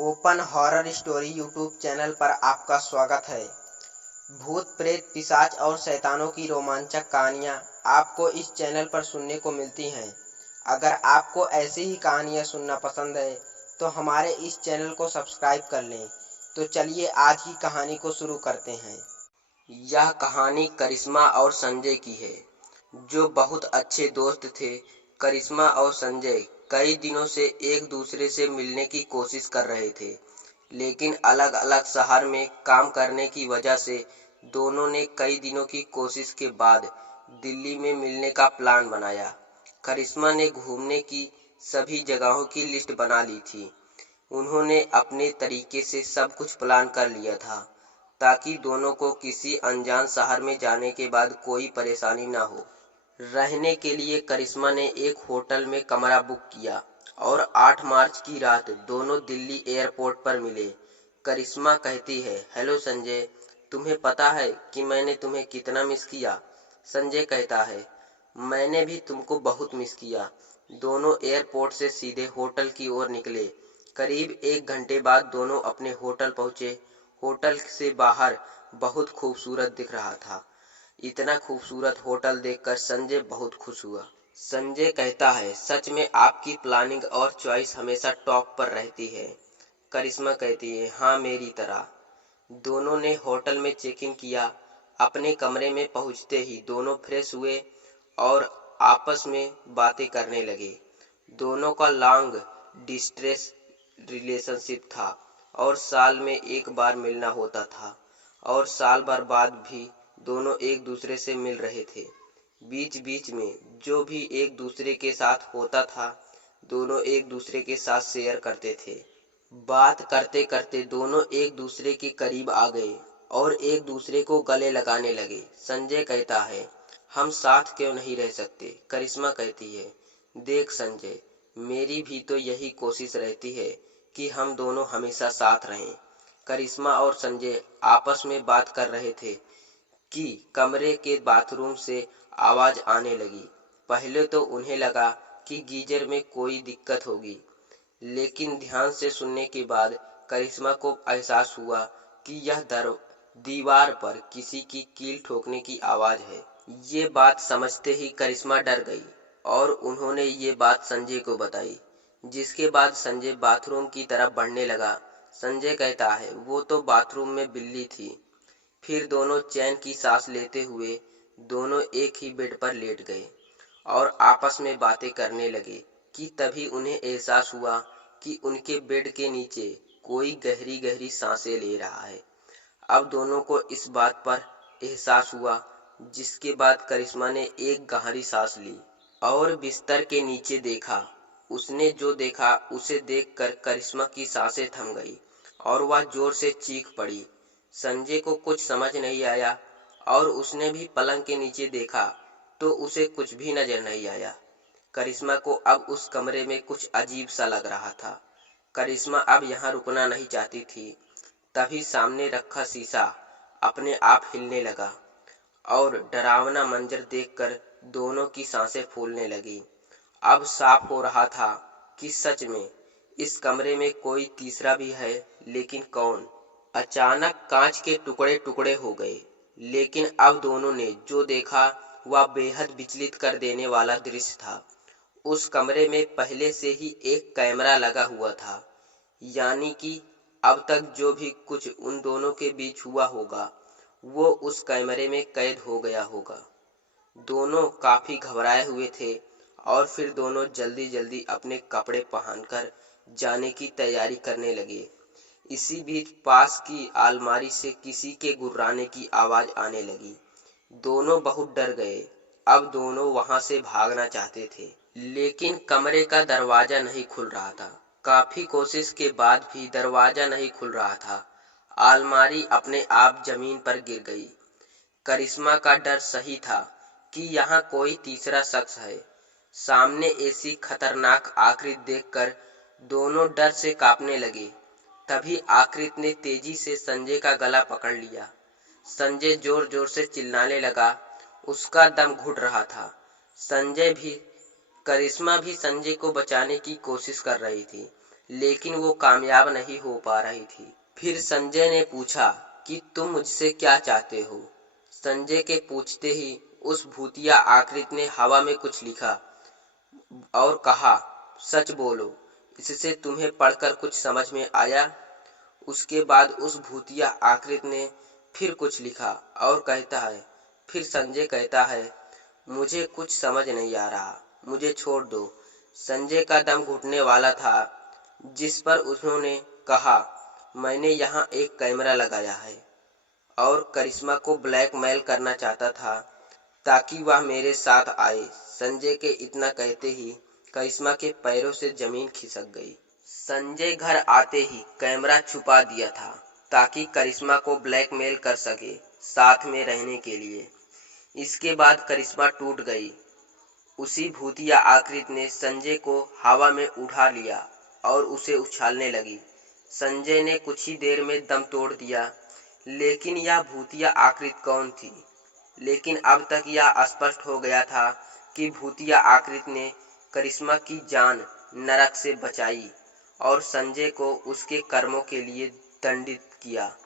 Open horror story YouTube channel पर आपका स्वागत है। भूत प्रेत पिशाच और शैतानों की रोमांचक कहानियाँ आपको इस चैनल पर सुनने को मिलती हैं। अगर आपको ऐसी ही कहानियाँ सुनना पसंद है तो हमारे इस चैनल को सब्सक्राइब कर लें। तो चलिए आज की कहानी को शुरू करते हैं। यह कहानी करिश्मा और संजय की है, जो बहुत अच्छे दोस्त थे। करिश्मा और संजय कई दिनों से एक दूसरे से मिलने की कोशिश कर रहे थे, लेकिन अलग अलग शहर में काम करने की वजह से दोनों ने कई दिनों की कोशिश के बाद दिल्ली में मिलने का प्लान बनाया। करिश्मा ने घूमने की सभी जगहों की लिस्ट बना ली थी। उन्होंने अपने तरीके से सब कुछ प्लान कर लिया था, ताकि दोनों को किसी अनजान शहर में जाने के बाद कोई परेशानी न हो। रहने के लिए करिश्मा ने एक होटल में कमरा बुक किया और 8 मार्च की रात दोनों दिल्ली एयरपोर्ट पर मिले। करिश्मा कहती है, हेलो संजय, तुम्हें पता है कि मैंने तुम्हें कितना मिस किया। संजय कहता है, मैंने भी तुमको बहुत मिस किया। दोनों एयरपोर्ट से सीधे होटल की ओर निकले। करीब 1 घंटे बाद दोनों अपने होटल पहुंचे। होटल से बाहर बहुत खूबसूरत दिख रहा था। इतना खूबसूरत होटल देखकर संजय बहुत खुश हुआ। संजय कहता है, सच में आपकी प्लानिंग और चॉइस हमेशा टॉप पर रहती है। करिश्मा कहती है, हाँ, मेरी तरह। दोनों ने होटल में चेक इन किया। अपने कमरे में पहुंचते ही दोनों फ्रेश हुए और आपस में बातें करने लगे। दोनों का लॉन्ग डिस्टेंस रिलेशनशिप था और साल में एक बार मिलना होता था, और साल भर बाद भी दोनों एक दूसरे से मिल रहे थे। बीच बीच में जो भी एक दूसरे के साथ होता था, दोनों एक दूसरे के साथ शेयर करते थे। बात करते करते दोनों एक दूसरे के करीब आ गए और एक दूसरे को गले लगाने लगे। संजय कहता है, हम साथ क्यों नहीं रह सकते। करिश्मा कहती है, देख संजय, मेरी भी तो यही कोशिश रहती है कि हम दोनों हमेशा साथ रहें। करिश्मा और संजय आपस में बात कर रहे थे कि कमरे के बाथरूम से आवाज आने लगी। पहले तो उन्हें लगा कि गीजर में कोई दिक्कत होगी, लेकिन ध्यान से सुनने के बाद करिश्मा को एहसास हुआ कि यह दीवार पर किसी की कील ठोकने की आवाज है। ये बात समझते ही करिश्मा डर गई और उन्होंने ये बात संजय को बताई, जिसके बाद संजय बाथरूम की तरफ बढ़ने लगा। संजय कहता है, वो तो बाथरूम में बिल्ली थी। फिर दोनों चैन की सांस लेते हुए दोनों एक ही बेड पर लेट गए और आपस में बातें करने लगे कि तभी उन्हें एहसास हुआ कि उनके बेड के नीचे कोई गहरी गहरी सांसें ले रहा है। अब दोनों को इस बात पर एहसास हुआ, जिसके बाद करिश्मा ने एक गहरी सांस ली और बिस्तर के नीचे देखा। उसने जो देखा उसे देखकर करिश्मा की सांसें थम गई और वह जोर से चीख पड़ी। संजय को कुछ समझ नहीं आया और उसने भी पलंग के नीचे देखा तो उसे कुछ भी नजर नहीं आया। करिश्मा को अब उस कमरे में कुछ अजीब सा लग रहा था। करिश्मा अब यहाँ रुकना नहीं चाहती थी। तभी सामने रखा शीशा अपने आप हिलने लगा और डरावना मंजर देखकर दोनों की सांसें फूलने लगी। अब साफ हो रहा था कि सच में इस कमरे में कोई तीसरा भी है, लेकिन कौन। अचानक कांच के टुकड़े टुकड़े हो गए, लेकिन अब दोनों ने जो देखा वह बेहद विचलित कर देने वाला दृश्य था। उस कमरे में पहले से ही एक कैमरा लगा हुआ था, यानी कि अब तक जो भी कुछ उन दोनों के बीच हुआ होगा वो उस कैमरे में कैद हो गया होगा। दोनों काफी घबराए हुए थे और फिर दोनों जल्दी जल्दी अपने कपड़े पहनकर जाने की तैयारी करने लगे। इसी बीच पास की अलमारी से किसी के गुर्राने की आवाज आने लगी। दोनों बहुत डर गए। अब दोनों वहां से भागना चाहते थे, लेकिन कमरे का दरवाजा नहीं खुल रहा था। काफी कोशिश के बाद भी दरवाजा नहीं खुल रहा था। अलमारी अपने आप जमीन पर गिर गई। करिश्मा का डर सही था कि यहाँ कोई तीसरा शख्स है। सामने ऐसी खतरनाक आकृति देखकर दोनों डर से कांपने लगे। तभी आकृति ने तेजी से संजय का गला पकड़ लिया। संजय जोर जोर से चिल्लाने लगा। उसका दम घुट रहा था। करिश्मा भी संजय को बचाने की कोशिश कर रही थी, लेकिन वो कामयाब नहीं हो पा रही थी। फिर संजय ने पूछा कि तुम मुझसे क्या चाहते हो। संजय के पूछते ही उस भूतिया आकृति ने हवा में कुछ लिखा और कहा, सच बोलो, इससे तुम्हें पढ़कर कुछ समझ में आया। उसके बाद उस भूतिया आकृति ने फिर कुछ लिखा और कहता है, फिर संजय कहता है, मुझे कुछ समझ नहीं आ रहा, मुझे छोड़ दो। संजय का दम घुटने वाला था, जिस पर उन्होंने कहा, मैंने यहाँ एक कैमरा लगाया है और करिश्मा को ब्लैकमेल करना चाहता था ताकि वह मेरे साथ आए। संजय के इतना कहते ही करिश्मा के पैरों से जमीन खिसक गई। संजय घर आते ही कैमरा छुपा दिया था ताकि करिश्मा को ब्लैकमेल कर सके साथ में रहने के लिए। इसके बाद करिश्मा टूट गई। उसी भूतिया आकृति ने संजय को हवा में उठा लिया और उसे उछालने लगी। संजय ने कुछ ही देर में दम तोड़ दिया। लेकिन यह भूतिया आकृति कौन थी? लेकिन अब तक यह स्पष्ट हो गया था कि भूतिया आकृति ने करिश्मा की जान नरक से बचाई और संजय को उसके कर्मों के लिए दंडित किया।